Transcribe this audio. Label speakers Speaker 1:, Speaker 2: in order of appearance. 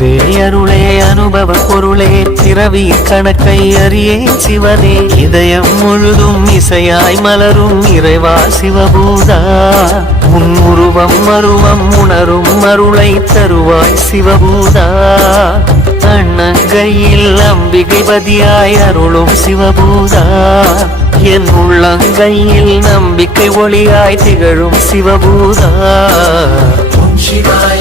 Speaker 1: அன்பே அனுபவ பொருளே பிறவி கணக்கை அறியே சிவனே. இதயம் முழுதும் இசையாய் மலரும் இறைவா சிவபூதா. உன் உருவம் மருவம் உணரும் மருளை தருவாய் சிவபூதா. அண்ணங்கையில் அம்பிகைபதியாய் அருளும் சிவபூதா. என் உள்ளங்கையில் நம்பிக்கை ஒளியாய் திகழும் சிவபூதா.
Speaker 2: ஓம் சிவாய